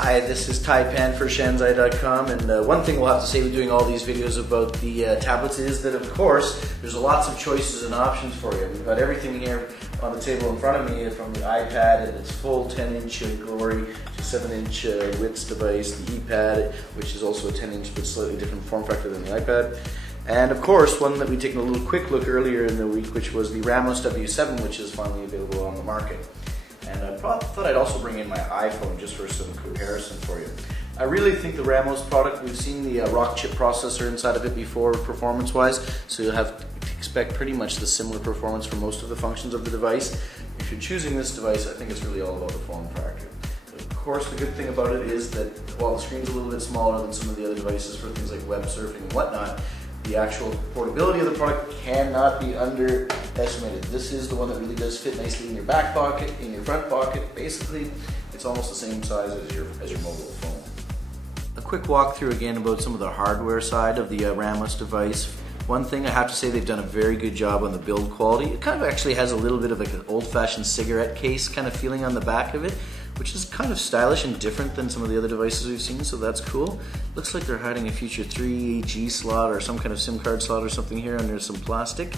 Hi, this is Tai Pan for Shanzai.com, and one thing we'll have to say with doing all these videos about the tablets is that, of course, there's lots of choices and options for you. We've got everything here on the table in front of me, from the iPad and its full 10-inch glory to 7-inch width device, the ePad, which is also a 10-inch but slightly different form factor than the iPad, and of course one that we taken a little quick look earlier in the week, which was the Ramos W7, which is finally available on the market. And I thought I'd also bring in my iPhone just for some comparison for you. I really think the Ramos product, we've seen the rock chip processor inside of it before performance-wise, so you'll have to expect pretty much the similar performance for most of the functions of the device. If you're choosing this device, I think it's really all about the form factor. Of course, the good thing about it is that while the screen's a little bit smaller than some of the other devices for things like web surfing and whatnot, the actual portability of the product cannot be underestimated. This is the one that really does fit nicely in your back pocket, in your front pocket. Basically, it's almost the same size as your mobile phone. A quick walkthrough again about some of the hardware side of the Ramos device. One thing I have to say, they've done a very good job on the build quality. It kind of actually has a little bit of like an old-fashioned cigarette case kind of feeling on the back of it, which is kind of stylish and different than some of the other devices we've seen, so that's cool. Looks like they're hiding a future 3G slot or some kind of SIM card slot or something here under some plastic.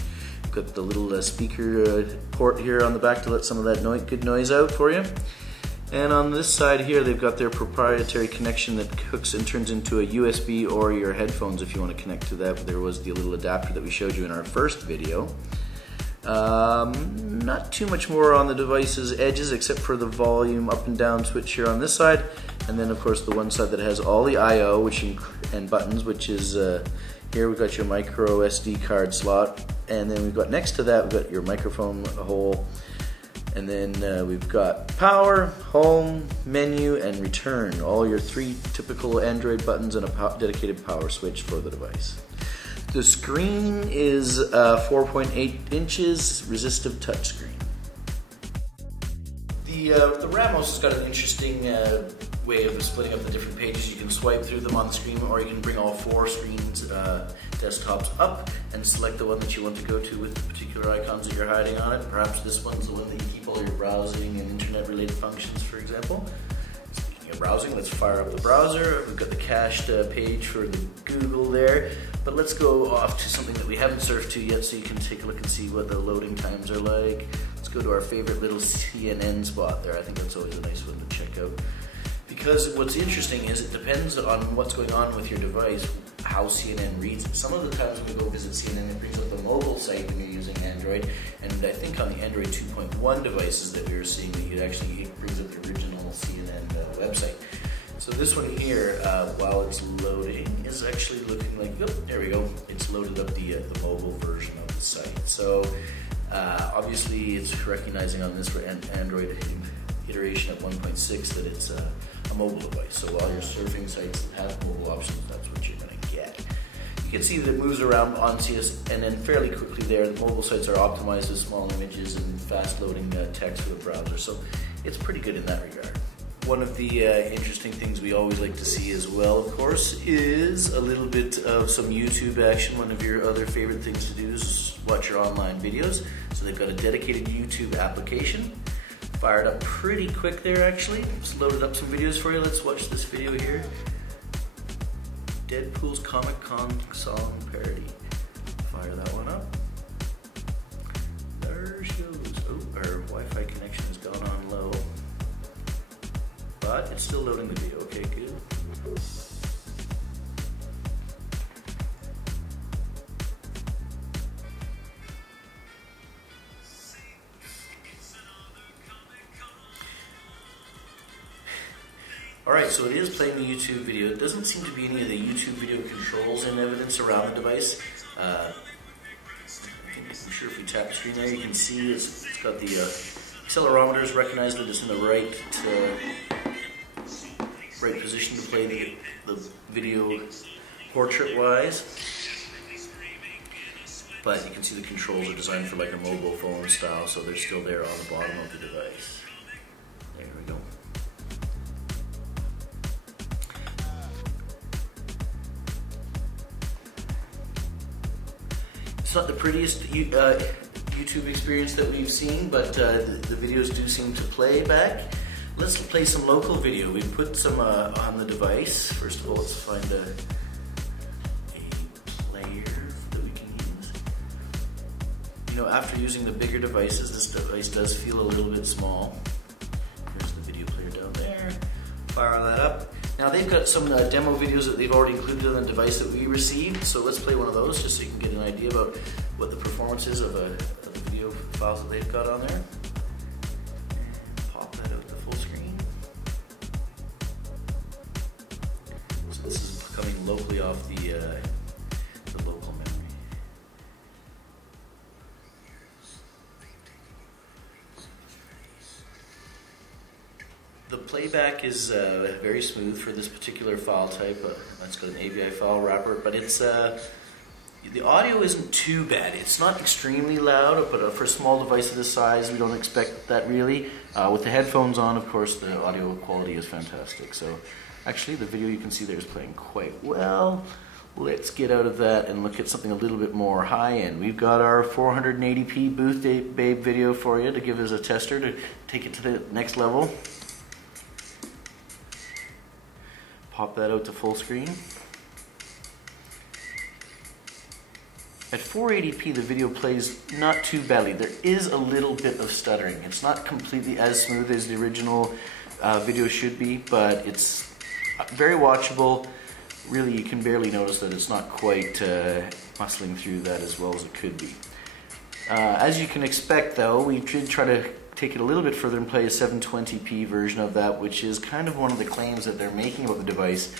Got the little speaker port here on the back to let some of that good noise out for you. And on this side here, they've got their proprietary connection that hooks and turns into a USB or your headphones if you want to connect to that. There was the little adapter that we showed you in our first video. Not too much more on the device's edges except for the volume up and down switch here on this side, and then of course the one side that has all the I/O and buttons, which is here we've got your micro SD card slot, and then we've got next to that we've got your microphone hole, and then we've got power, home, menu, and return, all your 3 typical Android buttons and a dedicated power switch for the device. The screen is 4.8 inches, resistive touchscreen. The Ramos has got an interesting way of splitting up the different pages. You can swipe through them on the screen, or you can bring all 4 screens, desktops up and select the one that you want to go to with the particular icons that you're hiding on it. Perhaps this one's the one that you keep all your browsing and internet-related functions, for example. Browsing, let's fire up the browser. We've got the cached page for the Google there, but let's go off to something that we haven't surfed to yet so you can take a look and see what the loading times are like. Let's go to our favorite little CNN spot there. I think that's always a nice one to check out, because what's interesting is it depends on what's going on with your device, how CNN reads it. Some of the times when we go visit CNN, it brings up the mobile site when you're using Android, and I think on the Android 2.1 devices that we were seeing, that it brings up the original CNN website. So this one here, while it's loading, is actually looking like, oh, there we go, it's loaded up the mobile version of the site. So obviously it's recognizing on this Android iteration at 1.6 that it's a mobile device. So while you're surfing sites that have mobile options, that's what you're going to get. You can see that it moves around on CS, and then fairly quickly there, the mobile sites are optimized with small images and fast loading text for the browser. So it's pretty good in that regard. One of the interesting things we always like to see as well, of course, is a little bit of some YouTube action. One of your other favorite things to do is watch your online videos. So they've got a dedicated YouTube application. Fired up pretty quick there actually. Just loaded up some videos for you. Let's watch this video here. Deadpool's Comic Con song parody. Fire that one up. There she goes. Oh, our Wi-Fi connection has gone on low. But it's still loading the video. Okay, good. Alright, so it is playing the YouTube video. It doesn't seem to be any of the YouTube video controls in evidence around the device. I'm sure if you tap the screen there, you can see it's got the accelerometers, recognize that it's in the right position to play the video portrait-wise. But you can see the controls are designed for like a mobile phone style, so they're still there on the bottom of the device. There we go. It's not the prettiest YouTube experience that we've seen, but the videos do seem to play back. Let's play some local video. We put some on the device. First of all, let's find a player that we can use. You know, after using the bigger devices, this device does feel a little bit small. There's the video player down there. Fire that up. Now they've got some demo videos that they've already included on the device that we received, so let's play one of those just so you can get an idea about what the performance is of the video files that they've got on there. And pop that out to full screen. So this is coming locally off the local memory. The playback is very smooth for this particular file type. It's got an AVI file wrapper, but it's the audio isn't too bad. It's not extremely loud, but for a small device of this size, we don't expect that really. With the headphones on, of course, the audio quality is fantastic. So actually, the video you can see there is playing quite well. Let's get out of that and look at something a little bit more high-end. We've got our 480p Booth Babe video for you to give as a tester to take it to the next level. Pop that out to full screen. At 480p, the video plays not too badly. There is a little bit of stuttering. It's not completely as smooth as the original video should be, but it's very watchable. Really, you can barely notice that it's not quite muscling through that as well as it could be. As you can expect, though, we did try to take it a little bit further and play a 720p version of that, which is kind of one of the claims that they're making about the device.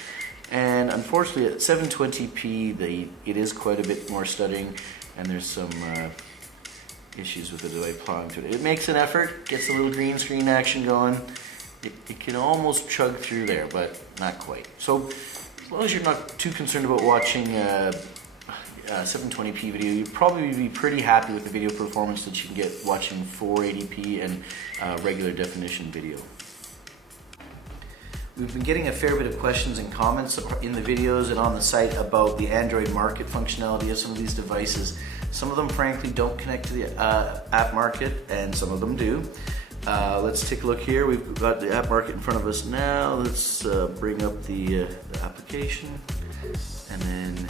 And unfortunately, at 720p, it is quite a bit more stuttering, and there's some issues with the device plowing through it. It makes an effort, gets a little green screen action going. It can almost chug through there, but not quite. So as long as you're not too concerned about watching 720p video, you'd probably be pretty happy with the video performance that you can get watching 480p and regular definition video. We've been getting a fair bit of questions and comments in the videos and on the site about the Android Market functionality of some of these devices. Some of them frankly don't connect to the App Market, and some of them do. Let's take a look here. We've got the App Market in front of us now. Let's bring up the application and then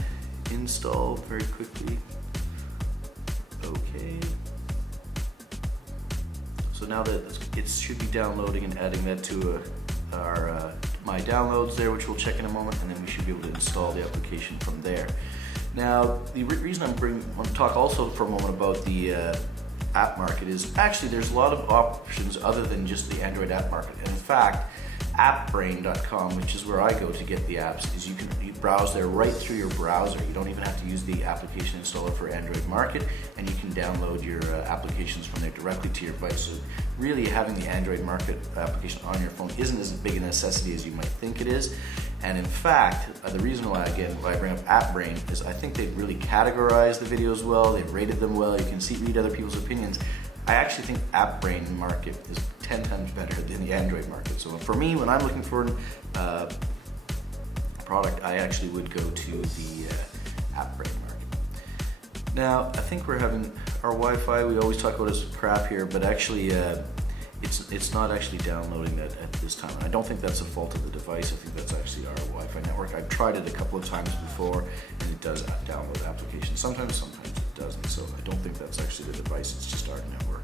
install very quickly. Okay. So now that it should be downloading and adding that to our My Downloads there, which we'll check in a moment, and then we should be able to install the application from there. Now, the reason I want to talk also for a moment about the App Market is actually there's a lot of options other than just the Android App Market. And in fact, appbrain.com, which is where I go to get the apps, is you browse there right through your browser. You don't even have to use the application installer for Android Market, and you can download your applications from there directly to your device. So really having the Android Market application on your phone isn't as big a necessity as you might think it is. And in fact, the reason why I bring up AppBrain is I think they've really categorized the videos well, they've rated them well, you can read other people's opinions. I actually think AppBrain Market is 10 times better than the Android Market. So for me, when I'm looking for a product, I actually would go to the AppBrain Market. Now, I think we're having our Wi-Fi, we always talk about it as crap here, but actually it's not actually downloading that at this time. And I don't think that's a fault of the device. I think that's actually our Wi-Fi network. I've tried it a couple of times before, and it does download applications. Sometimes it doesn't. So I don't think that's actually the device. It's just our network.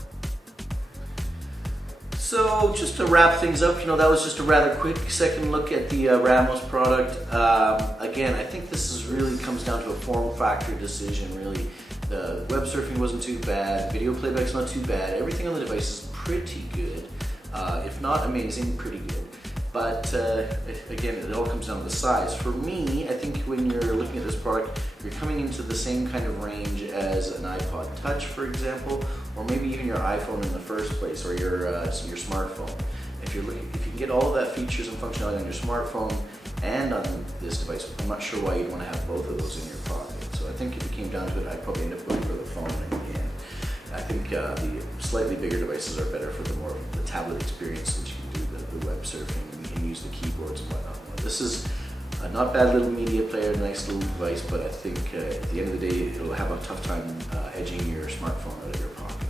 So just to wrap things up, that was just a rather quick second look at the Ramos product. Again, I think this really comes down to a form factor decision, really. The web surfing wasn't too bad, video playback's not too bad, everything on the device is pretty good, if not amazing, pretty good. But again, it all comes down to the size. For me, I think when you're looking at this product, you're coming into the same kind of range as an iPod Touch, for example, or maybe even your iPhone in the first place, or your smartphone. If you can get all of that features and functionality on your smartphone and on this device, I'm not sure why you'd want to have both of those in your pocket. So I think if it came down to it, I'd probably end up going for the phone in the end. I think the slightly bigger devices are better for the tablet experience, which you can do the web surfing and use the keyboards and whatnot. This is a not bad little media player, nice little device, but I think at the end of the day, it'll have a tough time edging your smartphone out of your pocket.